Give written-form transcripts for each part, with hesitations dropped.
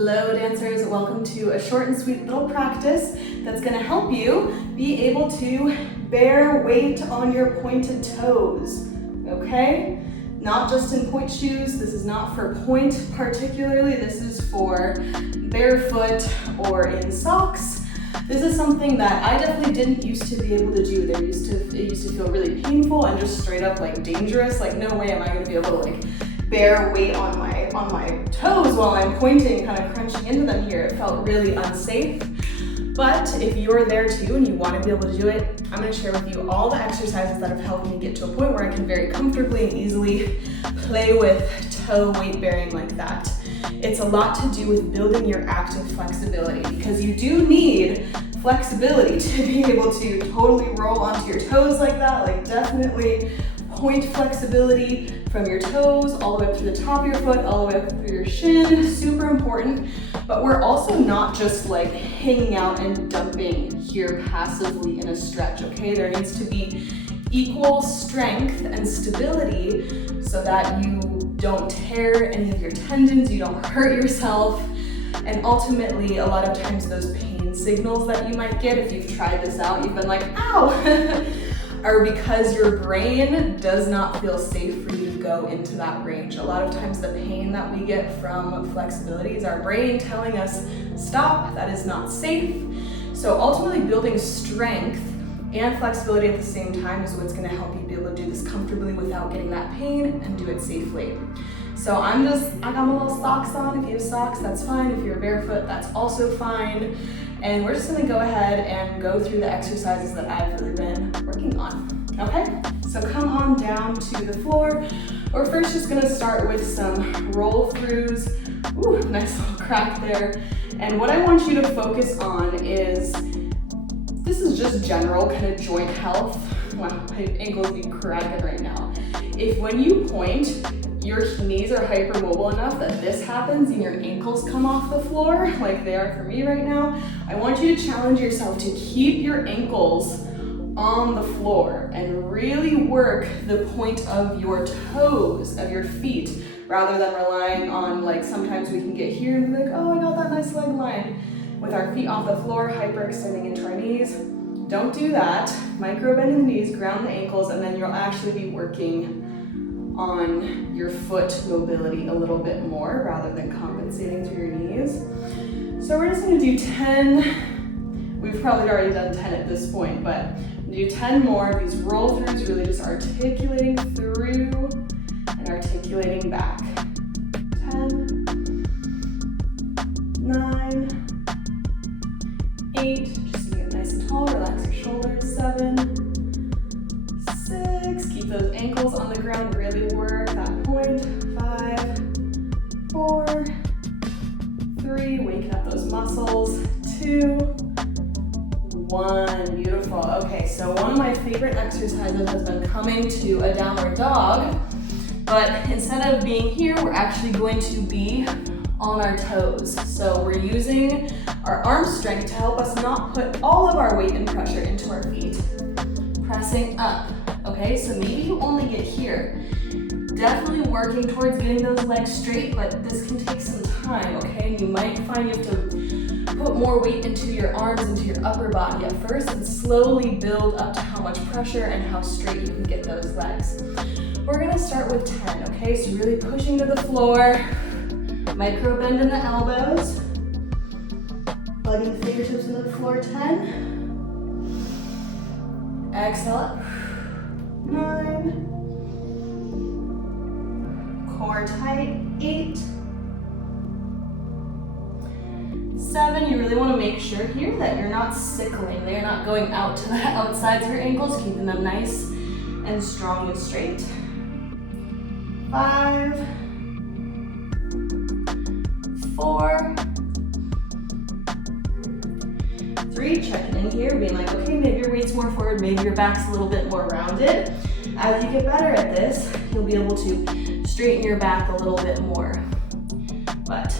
Hello dancers, welcome to a short and sweet little practice that's going to help you be able to bear weight on your pointed toes, okay? Not just in pointe shoes, this is not for pointe particularly, this is for barefoot or in socks. This is something that I definitely didn't used to be able to do. It used to feel really painful and just straight up like dangerous, like no way am I going to be able to like bear weight on my toes while I'm pointing, kind of crunching into them here. It felt really unsafe. But if you're there too and you want to be able to do it, I'm going to share with you all the exercises that have helped me get to a point where I can very comfortably and easily play with toe weight bearing like that. It's a lot to do with building your active flexibility because you do need flexibility to be able to totally roll onto your toes like that, like definitely point flexibility from your toes all the way up to the top of your foot, all the way up through your shin, super important. But we're also not just like hanging out and dumping here passively in a stretch, okay? There needs to be equal strength and stability so that you don't tear any of your tendons, you don't hurt yourself, and ultimately a lot of times those pain signals that you might get if you've tried this out, you've been like, ow, are because your brain does not feel safe for you to go into that range. A lot of times the pain that we get from flexibility is our brain telling us, stop, that is not safe. So ultimately building strength and flexibility at the same time is what's gonna help you be able to do this comfortably without getting that pain and do it safely. So I got my little socks on. If you have socks, that's fine. If you're barefoot, that's also fine. And we're just gonna go ahead and go through the exercises that I've really been working on, okay? So come on down to the floor. We're first just gonna start with some roll throughs. Ooh, nice little crack there. And what I want you to focus on is, this is just general kind of joint health. Wow, my ankles be cracking right now. If when you point, your knees are hypermobile enough that this happens and your ankles come off the floor, like they are for me right now, I want you to challenge yourself to keep your ankles on the floor and really work the point of your toes, of your feet, rather than relying on, like sometimes we can get here and be like, oh, I got that nice leg line. With our feet off the floor, hyperextending into our knees. Don't do that. Micro bend in the knees, ground the ankles, and then you'll actually be working on your foot mobility a little bit more rather than compensating through your knees. So we're just gonna do 10, we've probably already done 10 at this point, but do 10 more of these roll throughs, really just articulating through and articulating back. 10, 9, 8, just to get nice and tall, relax your shoulders, 7, 6, keep those ankles on the ground, really work that point, 5, 4, 3, waking up those muscles, 2, 1, beautiful. Okay, so one of my favorite exercises has been coming to a downward dog, but instead of being here, we're actually going to be on our toes. So we're using our arm strength to help us not put all of our weight and pressure into our feet. Pressing up, okay? So maybe you only get here. Definitely working towards getting those legs straight, but this can take some time, okay? And you might find you have to put more weight into your arms, into your upper body at first, and slowly build up to how much pressure and how straight you can get those legs. We're gonna start with 10, okay? So really pushing to the floor, micro bend in the elbows, plugging the fingertips into the floor, 10. Exhale up, 9. Core tight, 8. 7, you really want to make sure here that you're not sickling. They're not going out to the outsides of your ankles, keeping them nice and strong and straight. 5, 4, 3, checking in here, being like, okay, maybe your weight's more forward, maybe your back's a little bit more rounded. As you get better at this, you'll be able to straighten your back a little bit more. But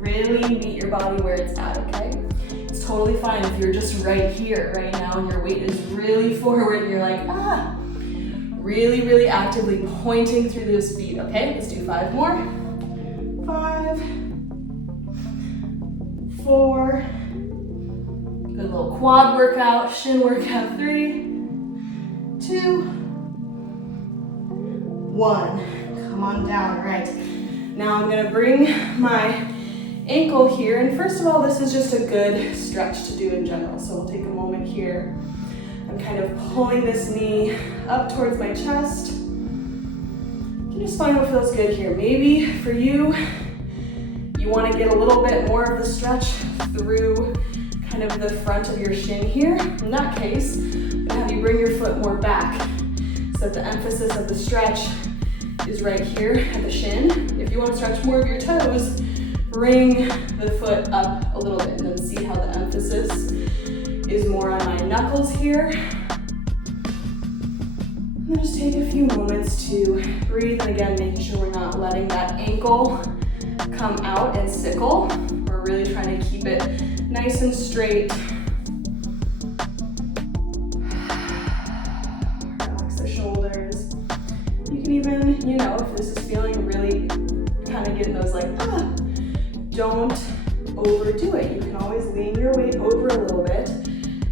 really meet your body where it's at, okay? It's totally fine if you're just right here right now and your weight is really forward and you're like, ah, really, really actively pointing through those feet, okay? Let's do 5 more. 5, 4. Good little quad workout, shin workout. 3, 2, 1. Come on down. All right. Now I'm gonna bring my ankle here, and first of all, this is just a good stretch to do in general. So we'll take a moment here. I'm kind of pulling this knee up towards my chest. You just find what feels good here. Maybe for you, you want to get a little bit more of the stretch through kind of the front of your shin here. In that case, I'm gonna have you bring your foot more back so that the emphasis of the stretch is right here at the shin. If you want to stretch more of your toes, bring the foot up a little bit and then see how the emphasis is more on my knuckles here. And then just take a few moments to breathe, and again, making sure we're not letting that ankle come out and sickle. We're really trying to keep it nice and straight. Relax the shoulders. You can even, if this is feeling really kind of getting those like, don't overdo it. You can always lean your weight over a little bit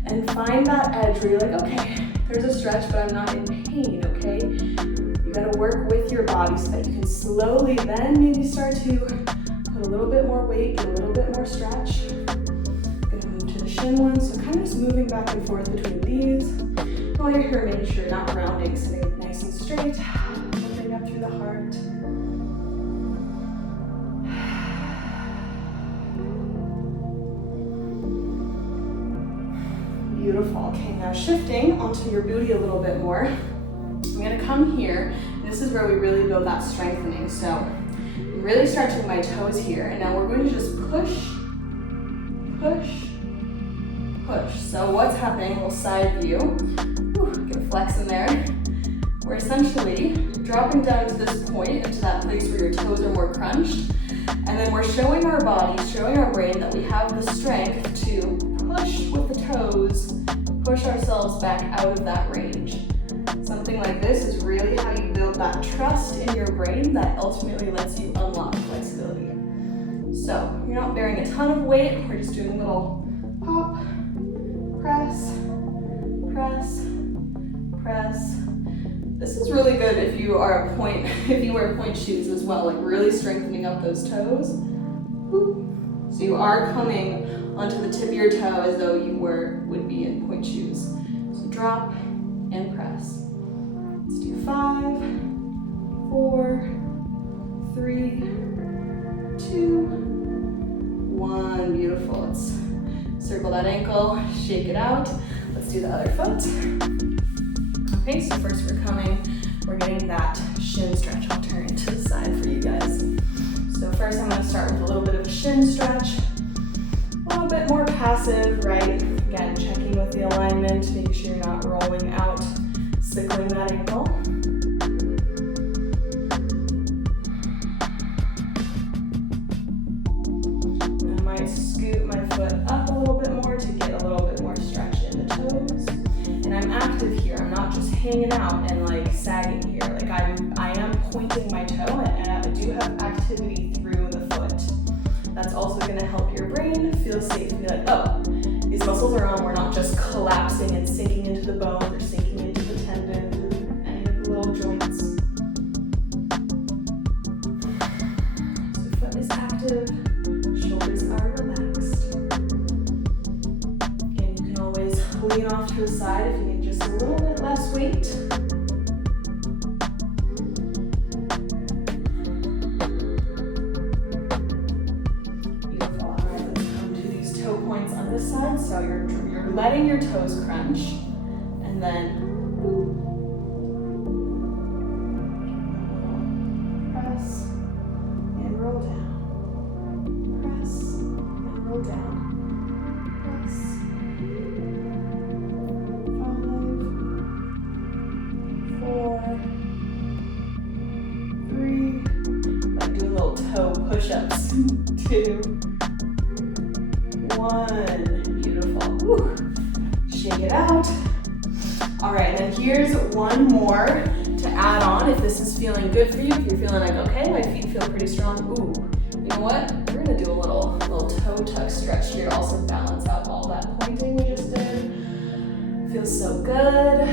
and find that edge where you're like, okay, there's a stretch, but I'm not in pain, okay? You gotta work with your body so that you can slowly then maybe start to put a little bit more weight, get a little bit more stretch. Gonna move to the shin one, so kind of just moving back and forth between these. While you're here, making sure you're not rounding, sitting nice and straight, moving up through the heart. Beautiful. Okay, now shifting onto your booty a little bit more. I'm gonna come here, and this is where we really build that strengthening. So I'm really stretching my toes here, and now we're going to just push, push, push. So what's happening, we'll side view. Get a flex in there. We're essentially dropping down to this point, into that place where your toes are more crunched, and then we're showing our body, showing our brain that we have the strength to push with the toes, push ourselves back out of that range. Something like this is really how you build that trust in your brain that ultimately lets you unlock flexibility. So you're not bearing a ton of weight, we're just doing a little pop, press, press, press. This is really good if you are if you wear point shoes as well, like really strengthening up those toes. So you are coming onto the tip of your toe as though you would be in point shoes. So drop and press. Let's do 5, 4, 3, 2, 1. Beautiful. Let's circle that ankle, shake it out. Let's do the other foot. Okay, so first we're getting that shin stretch. I'll turn it to the side for you guys. So first I'm going to start with a little bit of a shin stretch. A little bit more passive, right? Again, checking with the alignment, making sure you're not rolling out, sickling that ankle. And I might scoot my foot up a little bit more to get a little bit more stretch in the toes. And I'm active here. I'm not just hanging out and like sagging here. Like I am pointing my toe, and I do have activity through the foot. That's also going to help your brain feel safe and be like, oh, these muscles are on. We're not just collapsing and sinking into the bones or sinking into the tendons or any of the little joints. So the foot is active, shoulders are relaxed. Again, you can always lean off to the side if you need just a little bit less weight. So you're letting your toes crunch, and then press and roll down, press and roll down, press, 5, 4, 3, like do little toe push-ups, 2, 1. Whew. Shake it out. All right, and then here's one more to add on if this is feeling good for you. If you're feeling like, okay, my feet feel pretty strong. Ooh, maybe know what? We're gonna do a little toe tuck stretch here to also balance out all that pointing we just did. Feels so good.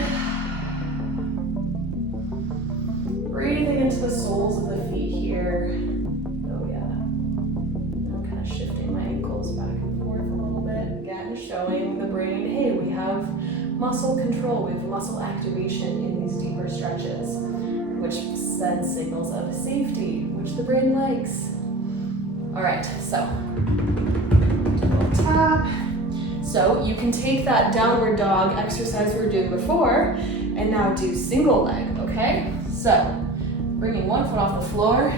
Breathing into the soles of the feet here. Oh yeah. I'm kind of shifting my ankles back and forth a little bit. Again, showing the brain, hey, we have muscle control, we have muscle activation in these deeper stretches, which sends signals of safety, which the brain likes. All right, so do a little tap. So you can take that downward dog exercise we were doing before and now do single leg, okay? So bringing one foot off the floor,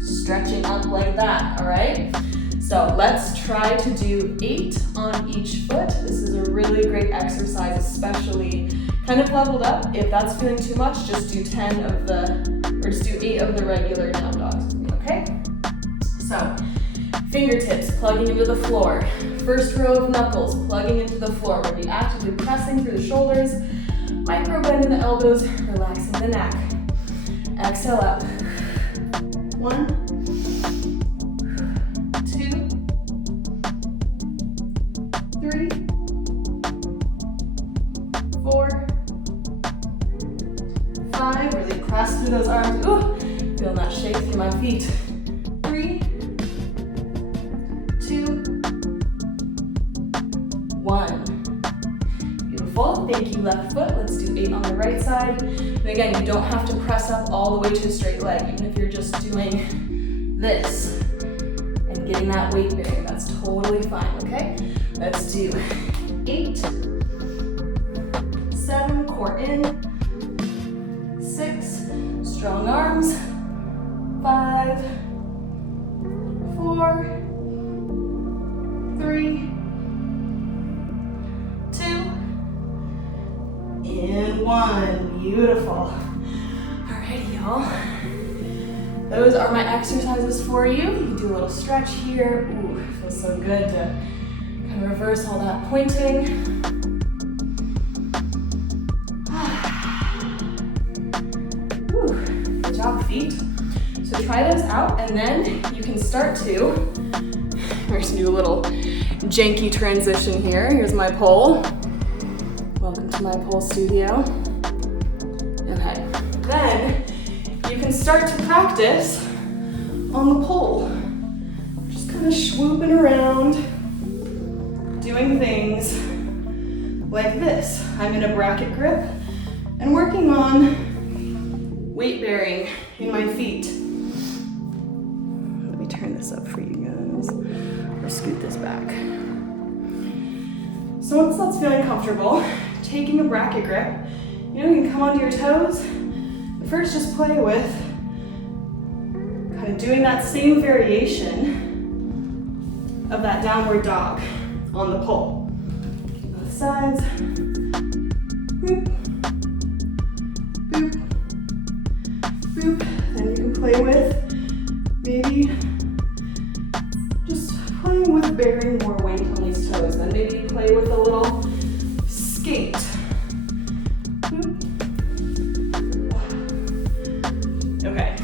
stretching up like that, all right? So let's try to do 8 on each foot. This is a really great exercise, especially kind of leveled up. If that's feeling too much, just do 10 of the, or just do 8 of the regular down dogs, okay? So fingertips plugging into the floor. First row of knuckles plugging into the floor. We'll be actively pressing through the shoulders, micro bend in the elbows, relaxing the neck. Exhale up. 1, 2, 3, 4, 5. Really press through those arms. Ooh, feeling that shake through my feet. 3, 2, 1. Beautiful. Thank you, left foot. Let's do 8 on the right side. And again, you don't have to press up all the way to a straight leg, even if you're just doing this and getting that weight bearing. That's totally fine, okay? Let's do 8, 7, core in, 6, strong arms, 5, 4, 3, 2, and 1. Beautiful. Alrighty, y'all. Those are my exercises for you. You do a little stretch here. Ooh, it feels so good to kind of reverse all that pointing. Ooh, good job, feet. So try those out, and then you can start to, we're just gonna do a little janky transition here. Here's my pole. Welcome to my pole studio. Okay, then you can start to practice on the pole. Just kind of swooping around, doing things like this. I'm in a bracket grip and working on weight bearing in my feet. Let me turn this up for you guys, or scoot this back. So once that's feeling comfortable, taking a bracket grip, you can come onto your toes. First, just play with kind of doing that same variation of that downward dog on the pole. Both sides. Boop, boop, boop. Then you can play with maybe just playing with bearing more weight on these toes. Then maybe you play with a little skate. Okay,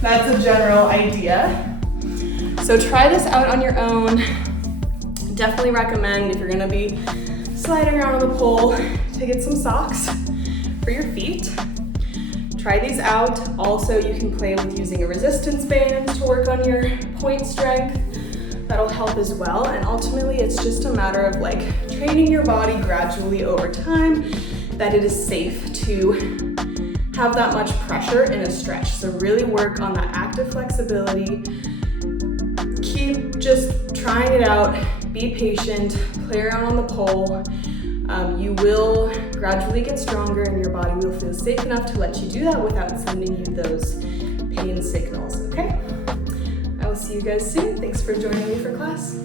that's a general idea. So try this out on your own. Definitely recommend, if you're gonna be sliding around on the pole, to get some socks for your feet. Try these out. Also, you can play with using a resistance band to work on your point strength. That'll help as well. And ultimately, it's just a matter of training your body gradually over time that it is safe to have that much pressure in a stretch. So really work on that active flexibility. Keep just trying it out. Be patient. Play around on the pole. You will gradually get stronger and your body will feel safe enough to let you do that without sending you those pain signals, okay? I will see you guys soon. Thanks for joining me for class.